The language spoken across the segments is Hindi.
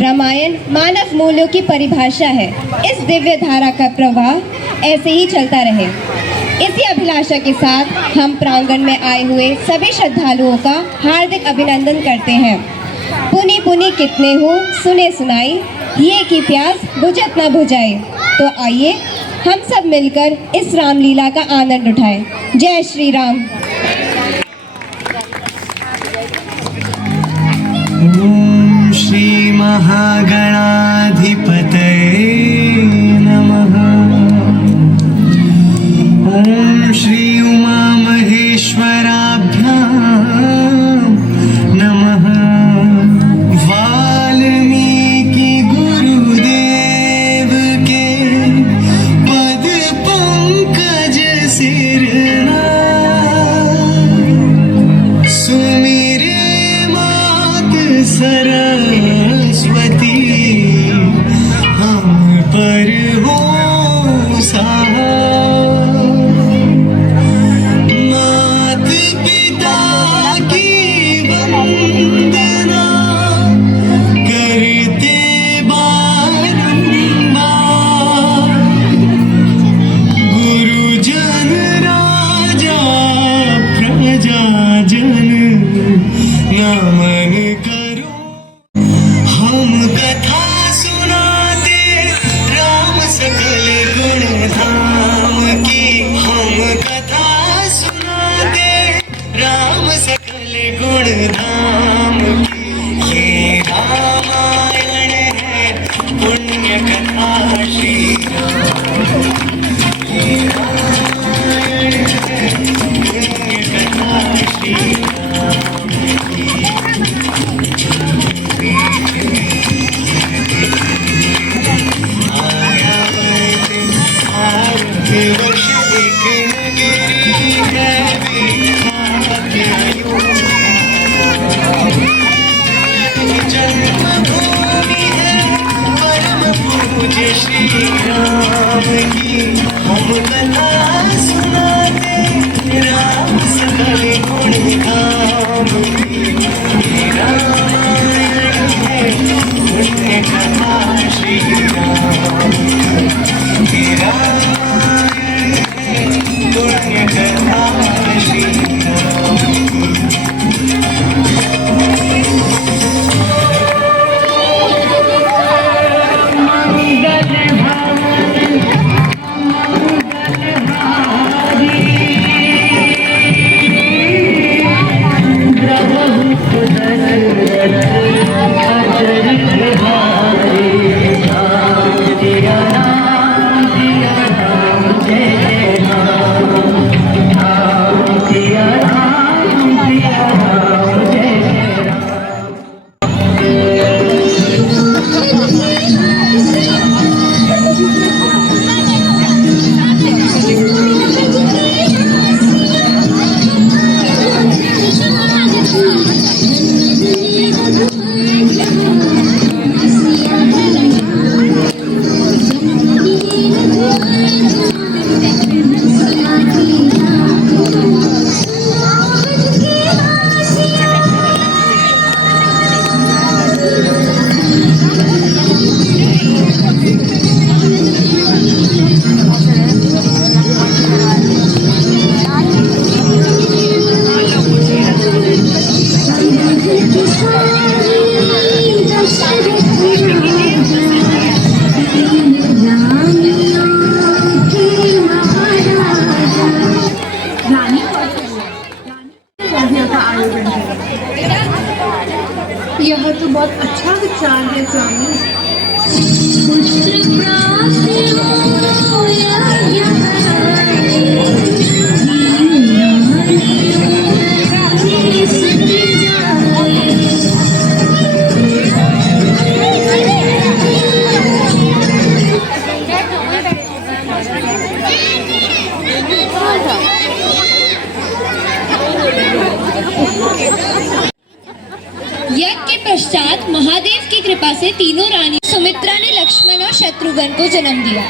रामायण मानव मूल्यों की परिभाषा है। इस दिव्य धारा का प्रवाह ऐसे ही चलता रहे। इसी अभिलाषा के साथ हम प्रांगण में आए हुए सभी श्रद्धालुओं का हार्दिक अभिनंदन करते हैं। पुनि पुनि कितने हो सुने सुनाई, ये की प्यास बुझत न बुझाए। तो आइए हम सब मिलकर इस रामलीला का आनंद उठाएं। जय श्री राम। ओम श्री महागणाधिपतये नमः। ओम श्री उमा महेश्वराभ्यां नमः। वाल्मीकि गुरुदेव के पद पंकज सिरना, सुमिरे मात सरस्वती हम पर हो सहाय। मात पिता की वंदना करते बारंबार, गुरुजन राजा प्रजाजन नमन करो। हम कथा सुनाते राम सकल गुण धाम की, हम कथा सुनाते राम सकल गुण धाम की। ये रामायण है पुण्य कथा श्री राम, ये रामायण है पुण्य कथा श्री राम की। वर्ष एक नगरी है जन्मभूमि है परम पूज्य श्री राम की। हम कथा सुनाते राम सकल गुण धाम की। रामायण है पुण्य कथा श्री राम की। रामायण है पुण्य कथा श्री राम की। यह तो बहुत अच्छा विचार है स्वामी। यज्ञ के पश्चात महादेव की कृपा से तीनों रानी सुमित्रा ने लक्ष्मण और शत्रुघ्न को जन्म दिया।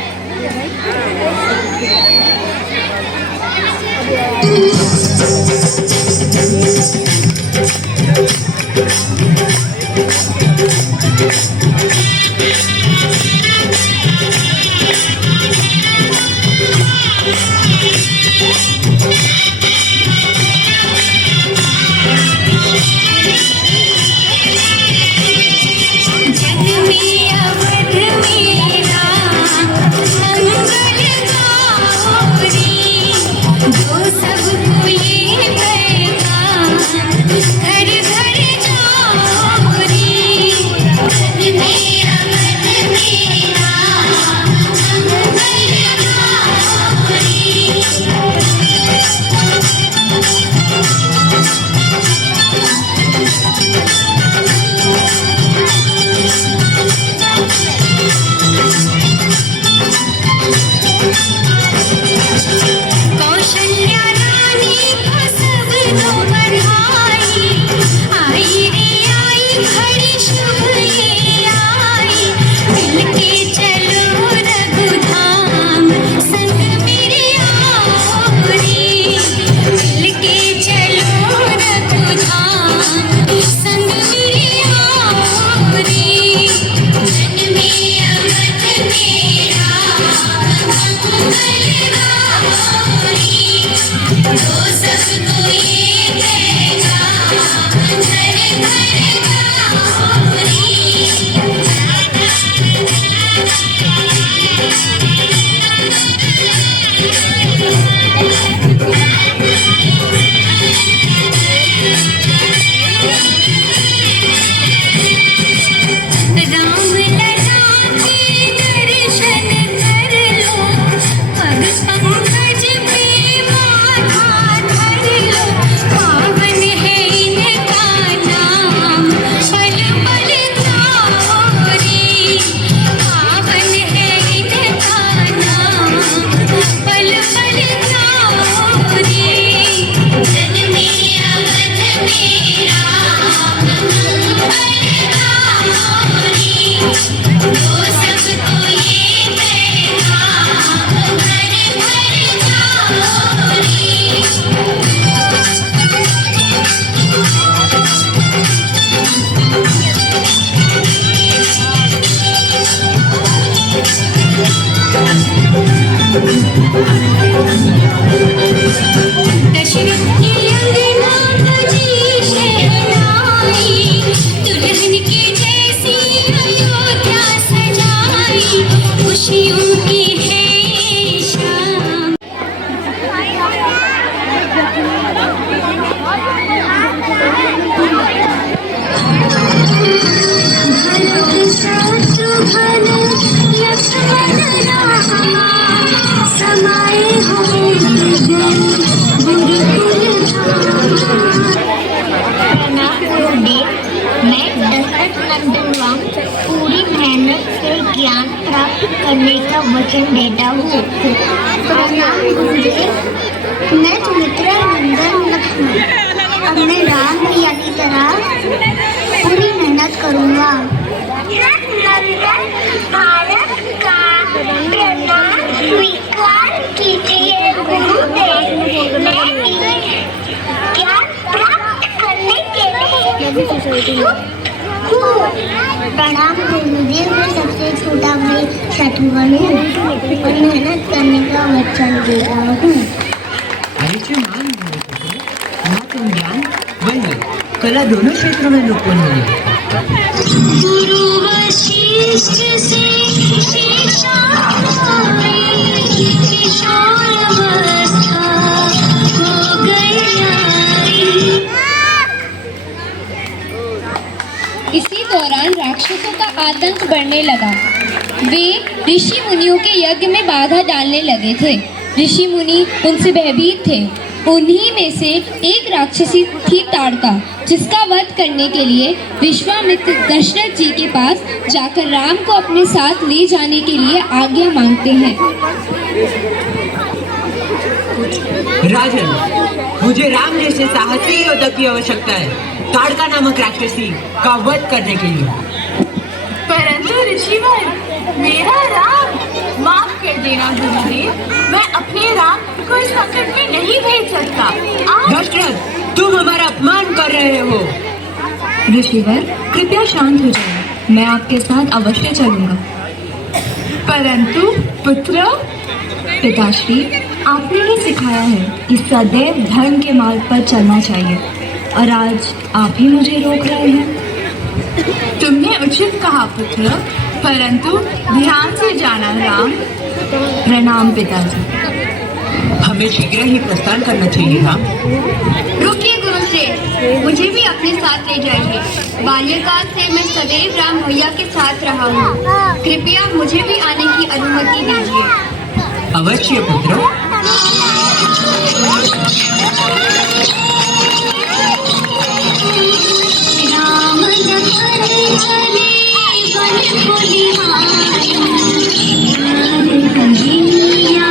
मदद करने का वचन देता हूँ। प्रणाम गुरुदेव, मैं सुमित्रा नंदन लक्ष्मण अपने राम भैया की तरह पूरी मेहनत करूँगा। भारत का प्रणाम स्वीकार कीजिए गुरुदेव, मैं ज्ञान प्राप्त करने के लिए प्रणाम गुरुदेव, मैं सबसे छोटा भाई शत्रुघ्न हूँ और मेहनत करने का वचन देता हूँ। आयुष्यमान भव पुत्र, बात और ज्ञान वही कला दोनों क्षेत्रों में निपुण होंगे। गुरु वशिष्ठ से शिक्षा किशोरावस्था हो गई। इसी दौरान राक्षसों का आतंक बढ़ने लगा। वे ऋषि मुनियों के यज्ञ में बाधा डालने लगे थे। ऋषि मुनि उनसे भयभीत थे। उन्हीं में से एक राक्षसी थी ताड़का, जिसका वध करने के लिए विश्वामित्र दशरथ जी के पास जाकर राम को अपने साथ ले जाने के लिए आज्ञा मांगते हैं। राजन, मुझे राम जैसे साहसी योद्धक की आवश्यकता है, ताड़का नामक राक्षसी का वध करने के लिए। परंतु ऋषिवर, मेरा राम, माफ कर देना गुरुदेव, मैं अपने राम को इस संकट में नहीं भेज सकता। आप दशरथ, तुम हमारा अपमान कर रहे हो। ऋषिवर, कृपया शांत हो जाइए, मैं आपके साथ अवश्य चलूंगा। परंतु पुत्र, पिताश्री, आपने ही सिखाया है कि सदैव धर्म के मार्ग पर चलना चाहिए, और आज आप ही मुझे रोक रहे हैं। तुमने उचित कहा पुत्र, परंतु ध्यान से जाना राम। प्रणाम पिताजी। हमें शीघ्र ही प्रस्थान करना चाहिए। राम, रुकिए गुरुश्रेष्ठ, मुझे भी अपने साथ ले जाइए। बाल्यकाल से मैं सदैव राम भैया के साथ रहा हूँ। कृपया मुझे भी आने की अनुमति दीजिए। अवश्य पुत्र। राम चले वन बुलिहारी, कन्हैया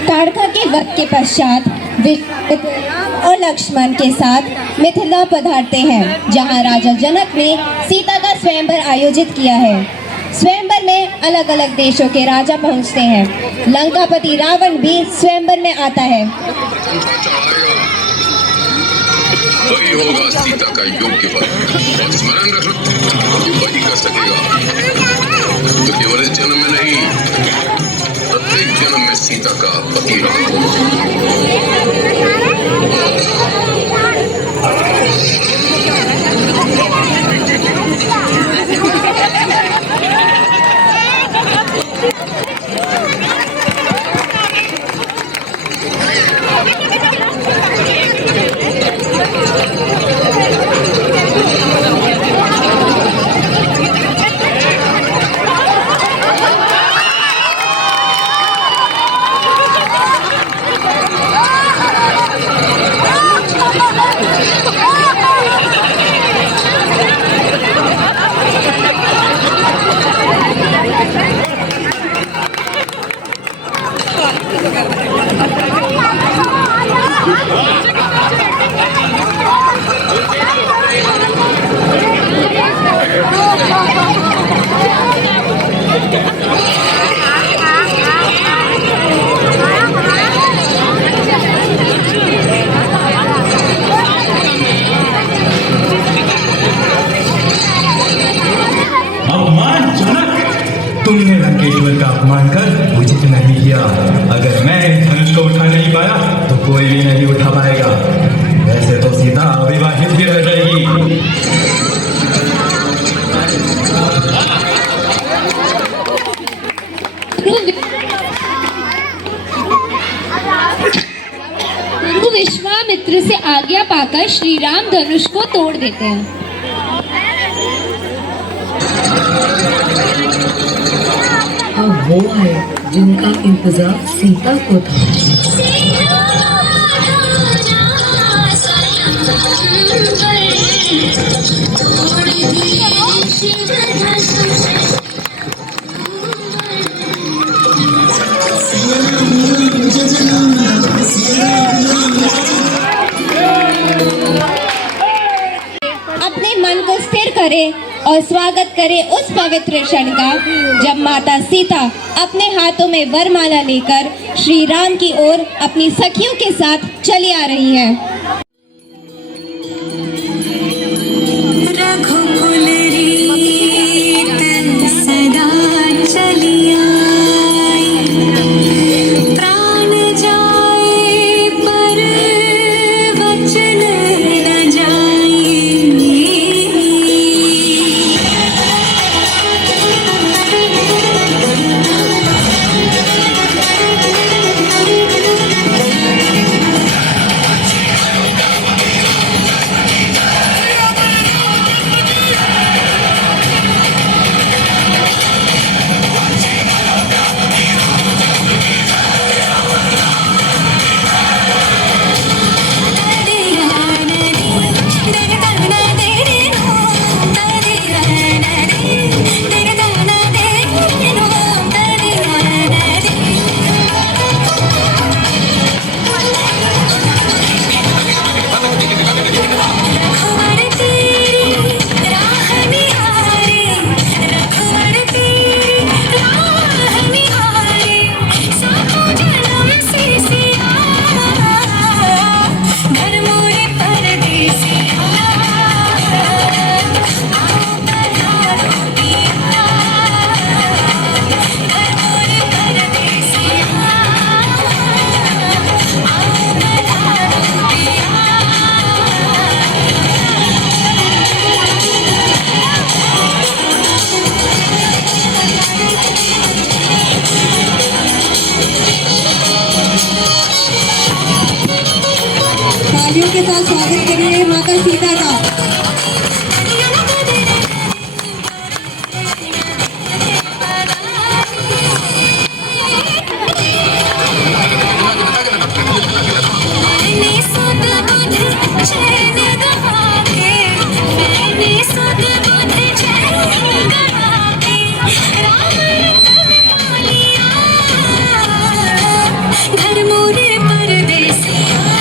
ताड़ ताड़का के वध के पश्चात विश्वामित्र राम और लक्ष्मण के साथ मिथिला पधारते हैं, जहां राजा जनक ने सीता का स्वयंवर आयोजित किया है। स्वयंवर में अलग अलग देशों के राजा पहुंचते हैं। लंकापति रावण भी स्वयंवर में आता है। वही होगा सीता का योग्य वर, और स्मरण रखना, वही कर सकेगा। तो केवल इस जन्म में नहीं, प्रत्येक जन्म में सीता का पति का अपमान कर उचित नहीं किया। अगर मैं इस धनुष को उठा नहीं पाया तो कोई भी नहीं उठा पाएगा। वैसे तो सीता अविवाहित ही रह जाएगी। गुरु विश्वामित्र से आज्ञा पाकर श्री राम धनुष को तोड़ देते हैं। अब वो आए जिनका इंतजार सीता को था। अपने मन को स्थिर करें और स्वागत करें उस पवित्र क्षण का जब माता सीता अपने हाथों में वरमाला लेकर श्री राम की ओर अपनी सखियों के साथ चली आ रही हैं। तालियों के साथ स्वागत करिए माता सीता का। घर मोरे परदेसिया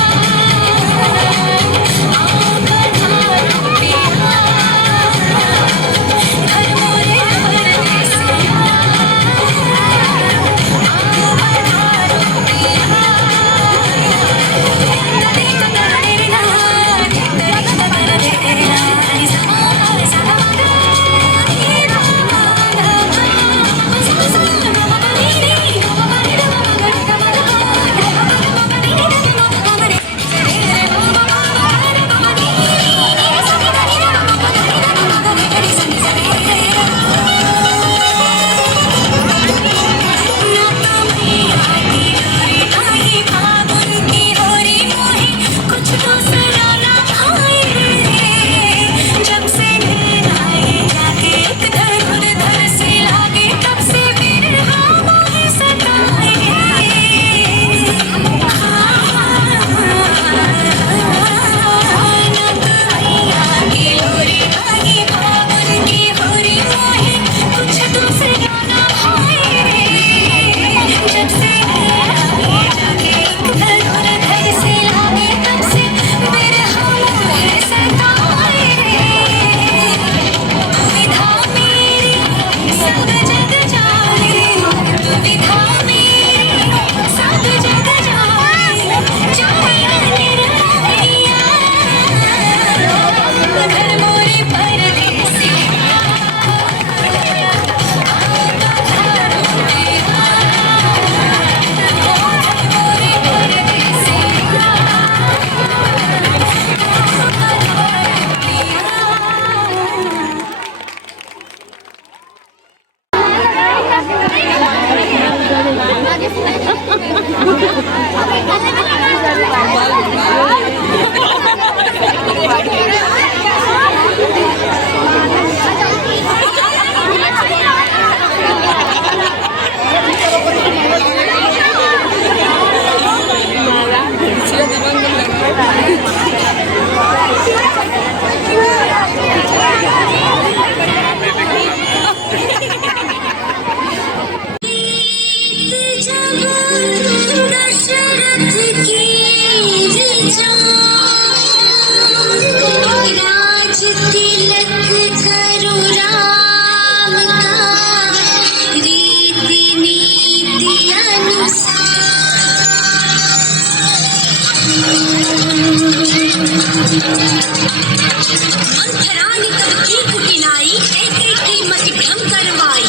दशरथ की ऋचा राज तिलक करु राम का रीति नीति अनुसार अंतरानी तब की कुटिलाई एक कीमत ढंग करवाई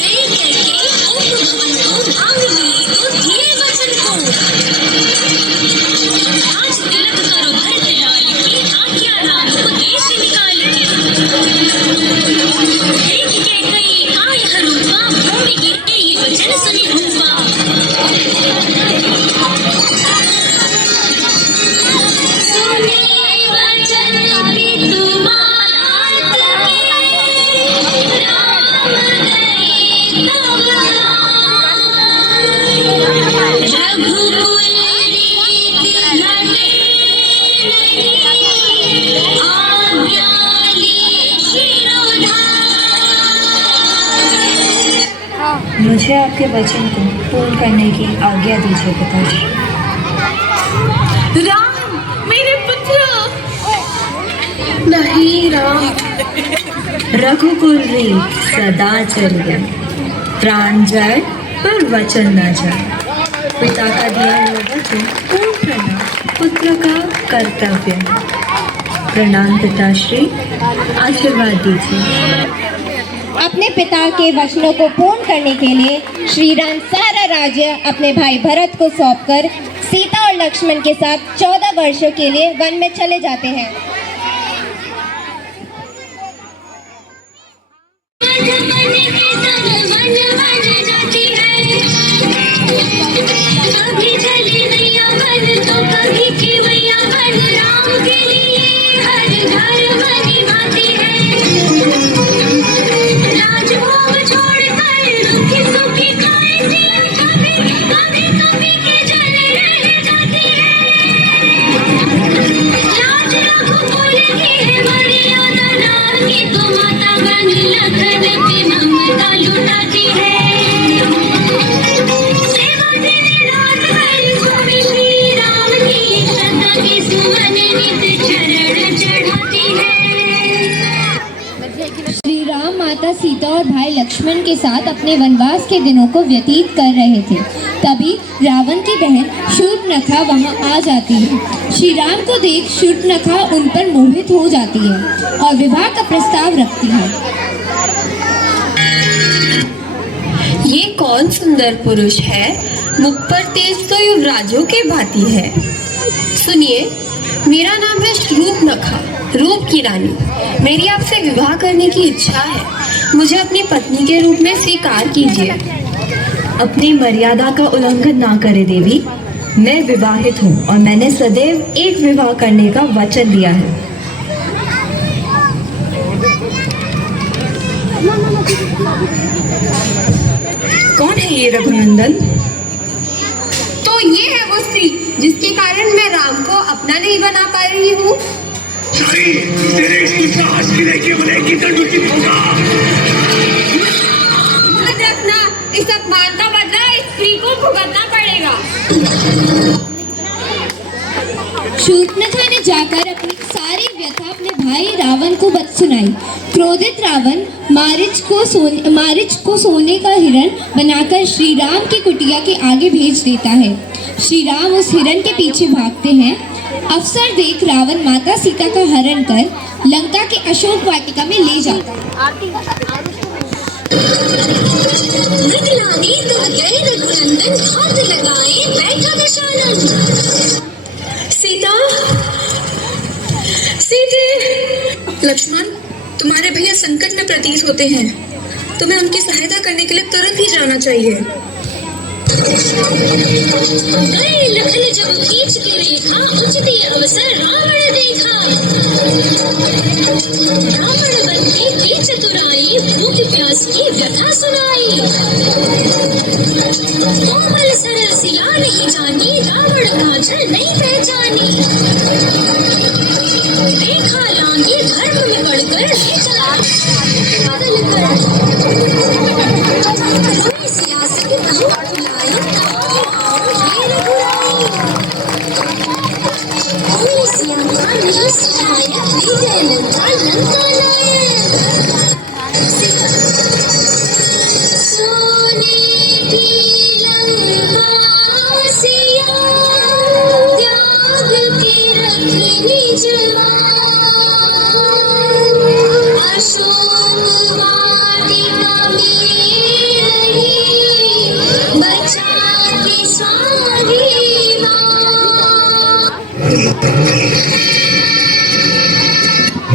गई करके उपभवन को मांग लिए तो दिए वचन को आज तिलक करो भरत लाल की आज्ञा नाम उपदेश निकाल की देख के गई आय हरूपा भूमि गिरते ये वचन सुनी रूपा सुने वचन भी तुम्हारा मुझे आपके वचन को पूर्ण करने की आज्ञा दीजिए पिताजी। राम मेरे पुत्र। नहीं राम। रघुकुल रीत सदा चरिया प्राण जाए पर वचन न जाए। पिता का दिया हुआ वचन पूर्ण करना पुत्र का कर्तव्य है। प्रणाम पिताश्री, आशीर्वाद दीजिए। अपने पिता के वचनों को पूर्ण करने के लिए श्री राम सारा राज्य अपने भाई भरत को सौंपकर सीता और लक्ष्मण के साथ 14 वर्षों के लिए वन में चले जाते हैं। कभी चली नैया बन तो कभी खेवैया बन राम के लिए हर घर बनी भाती है। राजभोग छोड़कर रूखी सूखी खाए थी कभी कभी कभी के जल रह जाती है। राज रघुकुल की है मर्यादा नाम की तो माता बन लखन पे ममता लुटाती है। सेवा दिन रात भर घूमी श्री राम की श्रद्धा के सुमन नित चरण चढ़ाती है। श्री राम माता सीता और भाई लक्ष्मण के साथ अपने वनवास के दिनों को व्यतीत कर रहे थे। तभी रावण की बहन शूर्पणखा वहां आ जाती है। श्री राम को देख शूर्पणखा उन पर मोहित हो जाती है और विवाह का प्रस्ताव रखती है। ये कौन सुंदर पुरुष है? मुख पर तेज तो युवराजों के भांति है। सुनिए, मेरा नाम है शूर्पणखा, रूप की रानी। मेरी आपसे विवाह करने की इच्छा है। मुझे अपनी पत्नी के रूप में स्वीकार कीजिए। अपनी मर्यादा का उल्लंघन ना करे देवी। मैं विवाहित हूँ और मैंने सदैव एक विवाह करने का वचन दिया है। कौन है ये रघुनंदन? तो ये है वो स्त्री जिसके कारण मैं राम को अपना नहीं बना पा रही हूँ। रखना, इस अपमान का बदला इस स्त्री को भुगतना पड़ेगा। शूर्पणखा ने जाकर अपनी सारी व्यथा अपने भाई रावण को सुनाई। क्रोधित रावण मारीच को सोने का हिरण बनाकर श्री राम की कुटिया के आगे भेज देता है। श्री राम उस हिरण के पीछे भागते हैं। अवसर देख रावण माता सीता का हरण कर लंका के अशोक वाटिका में ले जाता है। मृगलानी तुम गए रघुनंदन हाथ लगाए बैठा दशानन। सीता, सीते, लक्ष्मण, तुम्हारे भैया संकट में प्रतीत होते हैं। तुम्हें उनकी सहायता करने के लिए तुरंत ही जाना चाहिए। गए लखन जब खींच के रेखा उचित अवसर रावण देखा। रावण बनते की चतुराई भूख प्यास की व्यथा सुनाई। कोमल सरल सिया नहीं जानी रावण काजल नहीं पहचानी। देखा लांगी धर्म में बढ़कर ले चला पागल कर। सियासत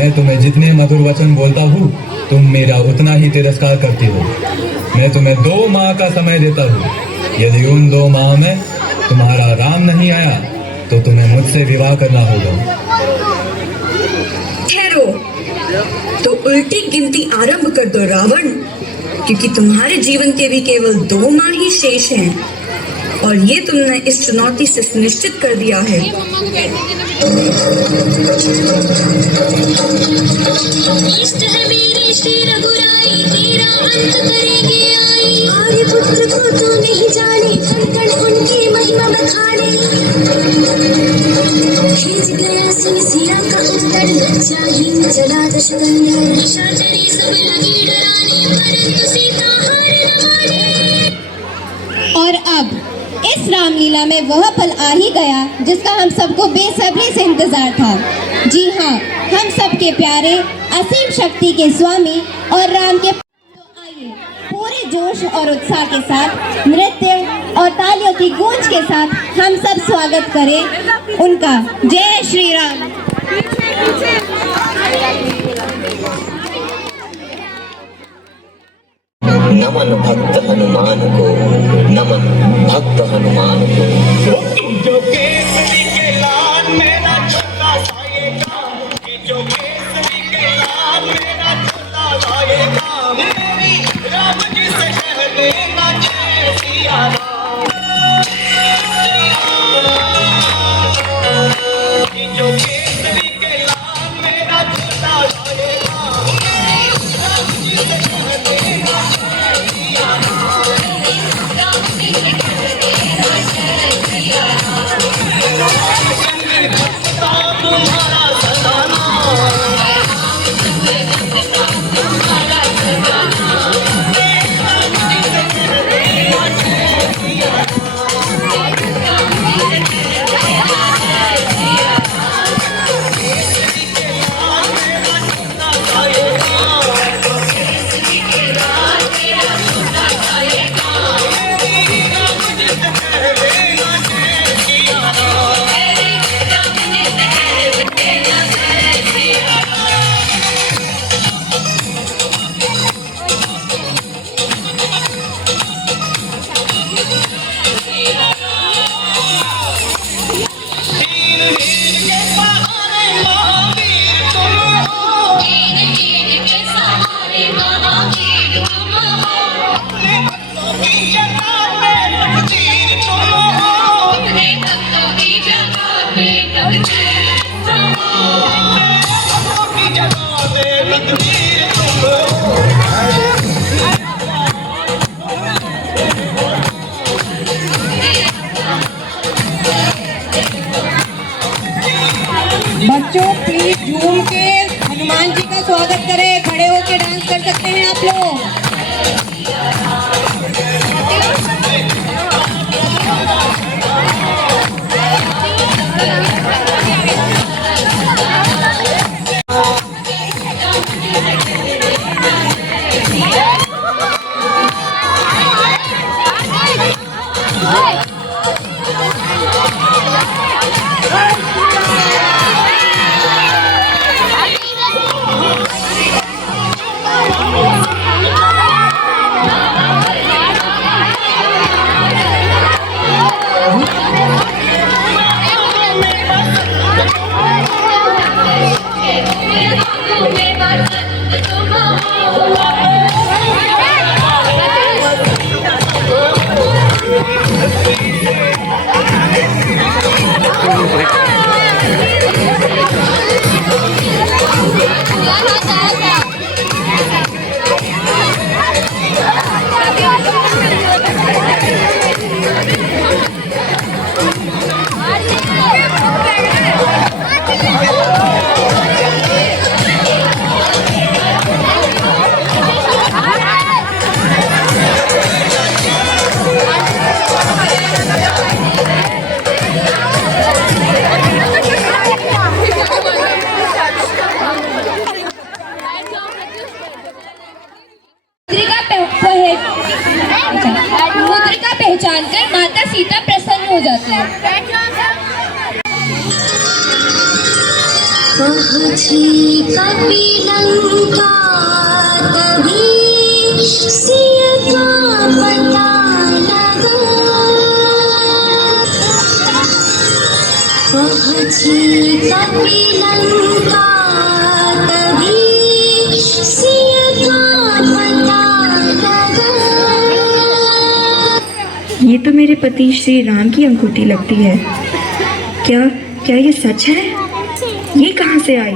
मैं तुम्हें जितने मधुर वचन बोलता हूँ तुम मेरा उतना ही तिरस्कार करती हो। मैं तुम्हें 2 माह का समय देता हूँ। यदि उन 2 माह में तुम्हारा राम नहीं आया तो तुम्हें मुझसे विवाह करना होगा। ठहरो, तो उल्टी गिनती आरंभ कर दो रावण, क्योंकि तुम्हारे जीवन के भी केवल 2 माह ही शेष हैं और ये तुमने इस चुनौती से सुनिश्चित कर दिया है। इष्ट है मेरे श्री रघुराई, तेरा अंत करेंगे आई। आर्यपुत्र को तो नहीं जाने, कण कण उनकी महिमा बखाने। खींच गया सुन सिया का उत्तर, लज्जाहीन चला दशकन्या। निशाचरी सब लगी डराने, परंतु सीता हार न माने। और अब इस रामलीला में वह पल आ ही गया जिसका हम सबको बेसब्री से इंतजार था। जी हाँ, हम सबके प्यारे असीम शक्ति के स्वामी और राम के। तो आइए पूरे जोश और उत्साह के साथ नृत्य और तालियों की गूंज के साथ हम सब स्वागत करें उनका। जय श्री राम। नमन भक्त हनुमान को, नमन भक्त हनुमान को। जो केसरी के लाल मेरा छोटा साएगा, जो केसरी के लाल मेरा छोटा साएगा। मेरी राम जी से कह देना जय सिया राम। जो केसरी के लाल मेरा छोटा साएगा, मेरी राम जी से कह देना जय सिया राम। तुम्हारा सदाना बच्चों प्लीज झूम के हनुमान जी का स्वागत करें। खड़े होके डांस कर सकते हैं आप लोग। मुद्रिका पहचान कर माता सीता प्रसन्न हो जाती है। पहुंची कभी लंका तभी सिया का पता लगा पहुंची कभी लंका तभी सिया का पता लगा। ये तो मेरे पति श्री राम की अंगूठी लगती है। क्या क्या ये सच है? ये कहाँ से आई?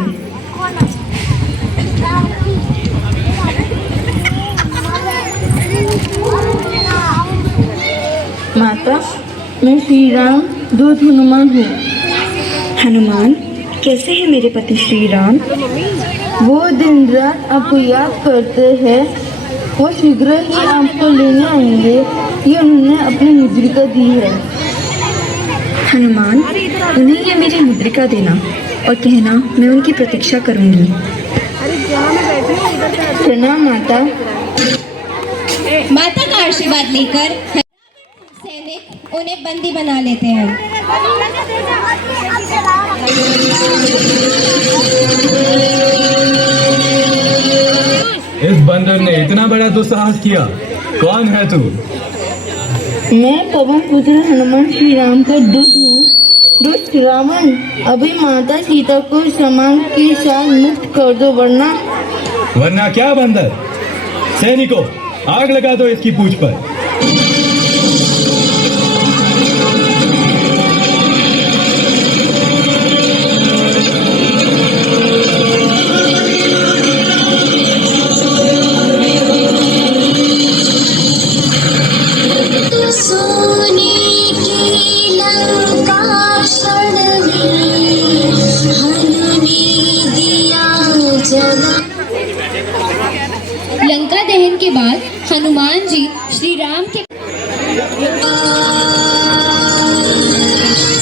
माता, मैं श्री राम दूत हनुमान हूँ। हनुमान, कैसे है मेरे पति श्री राम? वो दिन रात आपको याद करते हैं। वो शीघ्र ही आपको लेने आएंगे। ये उन्होंने अपनी मुद्रिका दी है। हनुमान, उन्हें ये मेरी मुद्रिका देना और कहना मैं उनकी प्रतीक्षा करूंगी। प्रणाम माता। माता का आशीर्वाद लेकर सैनिक उन्हें बंदी बना लेते हैं। इस बंदर ने इतना बड़ा दुस्साहस किया। कौन है तू? मैं पवन पुत्र हनुमान श्री राम का दूत हूँ। दुष्ट रावण, अभी माता सीता को समान के साथ मुक्त कर दो, वरना क्या बंदर? सैनिकों, आग लगा दो इसकी पूंछ पर। सोने की लंका क्षण में हनु ने दिया जगा। लंका दहन के बाद हनुमान जी श्री राम के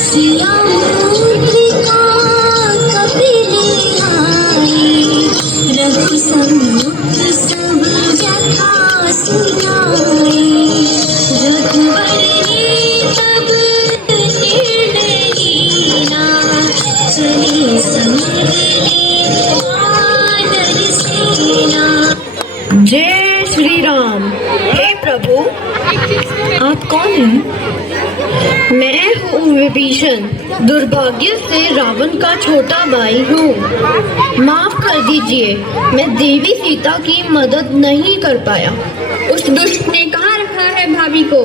सिया मुद्रिका कभी ले आई रघु सम्मुख सब व्यथा सुनाई। रघुवर ने तब निर्णय लिया चली समुद्र वानर सेना। जय श्री राम। हे प्रभु, आप कौन हैं? मैं हूँ विभीषण, दुर्भाग्य से रावण का छोटा भाई हूँ। माफ कर दीजिए, मैं देवी सीता की मदद नहीं कर पाया। उस दुष्ट ने कहाँ रखा है भाभी को?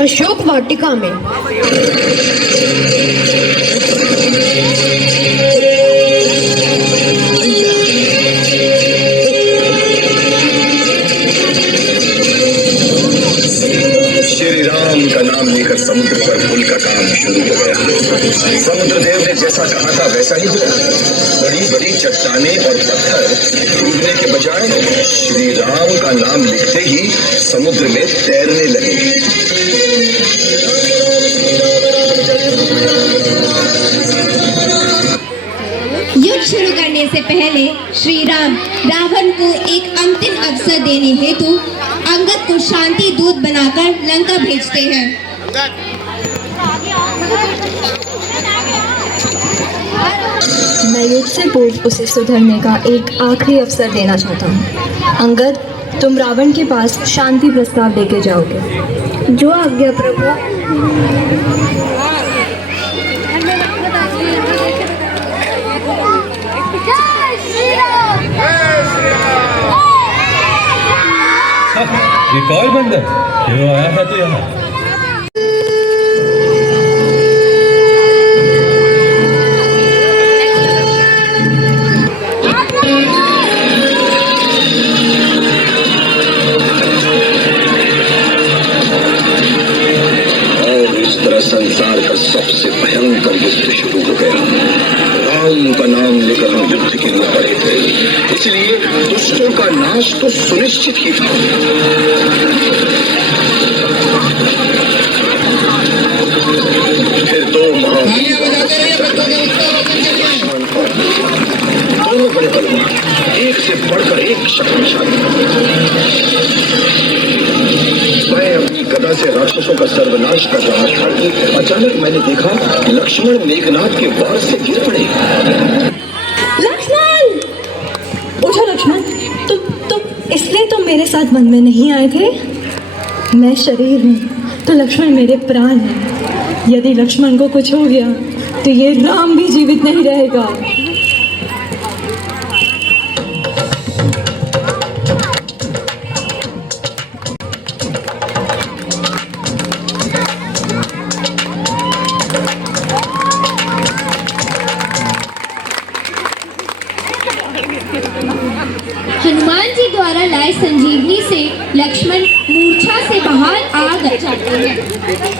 अशोक वाटिका में। श्री राम का नाम लेकर समुद्र पर पुल का काम शुरू हो गया। समुद्र देव ने जैसा कहा था वैसा ही हुआ। बड़ी बड़ी चट्टानें और पत्थर टूटने के बजाय श्री राम का नाम लिखते ही समुद्र में तैरने लगे। युद्ध शुरू करने से पहले श्री राम रावण को एक अंतिम अवसर देने हेतु अंगद को शांति दूत बनाकर लंका भेजते हैं। मैं युद्ध से पूर्व उसे सुधरने का एक आखिरी अवसर देना चाहता हूँ। अंगद, तुम रावण के पास शांति प्रस्ताव लेके जाओगे। जो आज्ञा प्रभु। एक और बंदर जो आया था तो यहाँ। संसार का सबसे भयंकर युद्ध शुरू हो गया। राम का नाम लेकर हम युद्ध के लिए पड़े थे, इसलिए दुष्टों का नाश तो सुनिश्चित ही था। फिर दो महावीर दोनों बड़े बलवान, एक से बढ़कर एक शक्तिशाली। मैं अपनी गदा से राक्षसों का सर्वनाश कर रहा था। अचानक मैंने देखा लक्ष्मण मेघनाथ के वार से गिर पड़े। साथ वन में नहीं आए थे? मैं शरीर हूँ तो लक्ष्मण मेरे प्राण हैं। यदि लक्ष्मण को कुछ हो गया तो ये राम भी जीवित नहीं रहेगा। हनुमान जी द्वारा लाए संजीवनी से लक्ष्मण मूर्छा से बाहर आ जाते हैं।